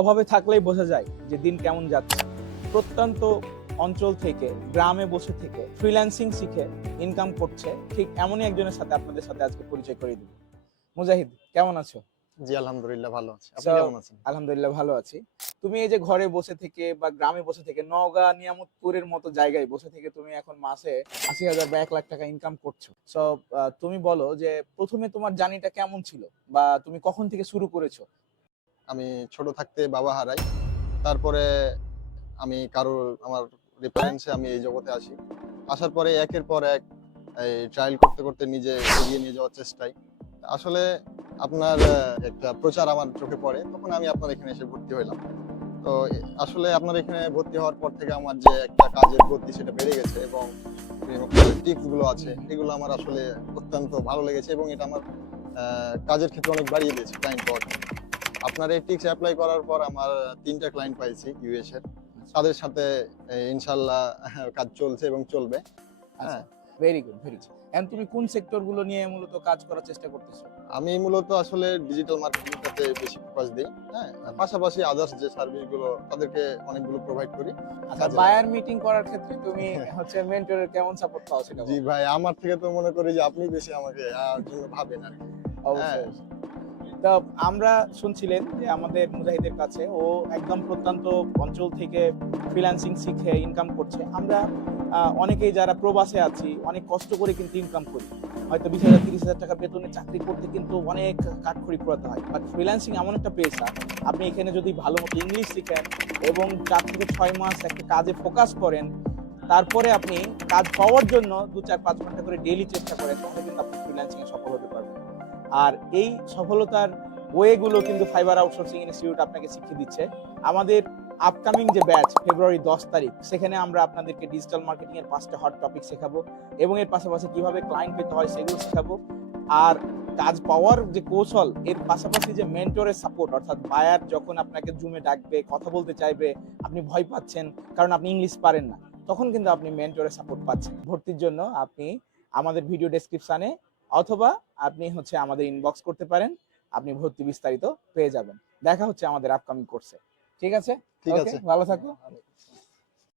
অভাবে থাকলেই বোঝা যায় যে দিন কেমন যাচ্ছে। প্রত্যন্ত অঞ্চল থেকে গ্রামে বসে থেকে ফ্রিল্যান্সিং শিখে ইনকাম করছে ঠিক এমনই একজনের সাথে আপনাদের সাথে আজকে পরিচয় করে দিব। মুজাহিদ কেমন আছো? জি আলহামদুলিল্লাহ ভালো আছি। আপনি কেমন আছেন? আলহামদুলিল্লাহ ভালো আছি। তুমি এই যে ঘরে বসে থেকে বা গ্রামে বসে থেকে নওগাঁ নিয়ামতপুরের মতো জায়গায় বসে থেকে তুমি এখন মাসে আশি হাজার বা এক লাখ টাকা ইনকাম করছ। সো তুমি বলো যে প্রথমে তোমার জার্নিটা কেমন ছিল বা তুমি কখন থেকে শুরু করেছ? আমি ছোট থাকতে বাবা হারাই। তারপরে আমি কারোর, আমার রেফারেন্সে আমি এই জগতে আসি। আসার পরে একের পর এক এই ট্রায়াল করতে করতে নিজে এগিয়ে নিয়ে যাওয়ার চেষ্টাই আসলে আপনার একটা প্রচার আমার চোখে পড়ে, তখন আমি আপনার এখানে এসে ভর্তি হইলাম। তো আসলে আপনার এখানে ভর্তি হওয়ার পর থেকে আমার যে একটা কাজের গতি সেটা বেড়ে গেছে এবং টিপসগুলো আছে, এগুলো আমার আসলে অত্যন্ত ভালো লেগেছে এবং এটা আমার কাজের ক্ষেত্রে অনেক বাড়িয়ে দিয়েছে ক্লায়েন্ট পাওয়ার আপনার এই টিক্স অ্যাপ্লাই করার পর আমার তিনটা ক্লায়েন্ট পাইছি ইউএস এর। তাদের সাথে ইনশাল্লাহ কাজ চলছে এবং চলবে। হ্যাঁ। Very good very good and তুমি কোন সেক্টরগুলো নিয়ে মূলত কাজ করার চেষ্টা করতেছো? আমি মূলত আসলে ডিজিটাল মার্কেটিংটাতে বেশি ফোকাস দিই হ্যাঁ। পাশাপাশি আদার্স যে সার্ভিসগুলো তাদেরকে অনেকগুলো প্রোভাইড করি। আচ্ছা বায়ার মিটিং করার ক্ষেত্রে তুমি হচ্ছে মেন্টরের কেমন সাপোর্ট পাও সেটা জি ভাই আমার থেকে তো মনে করি যে আপনি বেশি আমাকে ভাবেন আর কি। অবশ্যই হ্যাঁ। তা আমরা শুনছিলেন যে আমাদের মুজাহিদের কাছে ও একদম প্রত্যন্ত অঞ্চল থেকে ফ্রিল্যান্সিং শিখে ইনকাম করছে। আমরা অনেকেই যারা প্রবাসে আছি, অনেক কষ্ট করে কিন্তু ইনকাম করি। হয়তো বিশ হাজার, তিরিশ হাজার টাকা বেতনে চাকরি করতে কিন্তু অনেক কাঠখড়ি পোড়াতে হয়। বাট ফ্রিল্যান্সিং এমন একটা পেশা, আপনি এখানে যদি ভালো মতো ইংলিশ শিখেন এবং চার থেকে ছয় মাস একটা কাজে ফোকাস করেন, তারপরে আপনি কাজ পাওয়ার জন্য দু চার পাঁচ ঘণ্টা করে ডেইলি চেষ্টা করেন, তাহলে কিন্তু আপনি আর এই সফলতার ওয়েগুলো কিন্তু ফাইবার আউটসোর্সিং ইনস্টিটিউট আপনাকে শিখিয়ে দিচ্ছে। আমাদের আপকামিং যে ব্যাচ ফেব্রুয়ারি দশ তারিখ, সেখানে আমরা আপনাদেরকে ডিজিটাল মার্কেটিং এর পাঁচটা হট টপিক শেখাবো এবং এর পাশাপাশি কীভাবে ক্লায়েন্ট পেতে হয় সেগুলো শেখাবো। আর কাজ পাওয়ার যে কৌশল, এর পাশাপাশি যে মেন্টরের সাপোর্ট অর্থাৎ বায়ার যখন আপনাকে জুমে ডাকবে, কথা বলতে চাইবে, আপনি ভয় পাচ্ছেন, কারণ আপনি ইংলিশ পারেন না, তখন কিন্তু আপনি মেন্টরের সাপোর্ট পাচ্ছেন। ভর্তির জন্য আপনি আমাদের ভিডিও ডেসক্রিপশনে অথবা আপনি হচ্ছে আমাদের ইনবক্স করতে পারেন আপনি ভর্তি বিস্তারিত পেয়ে যাবেন। দেখা হচ্ছে আমাদের আপকামিং কোর্সে ঠিক আছে? ঠিক আছে। ভালো থাকো।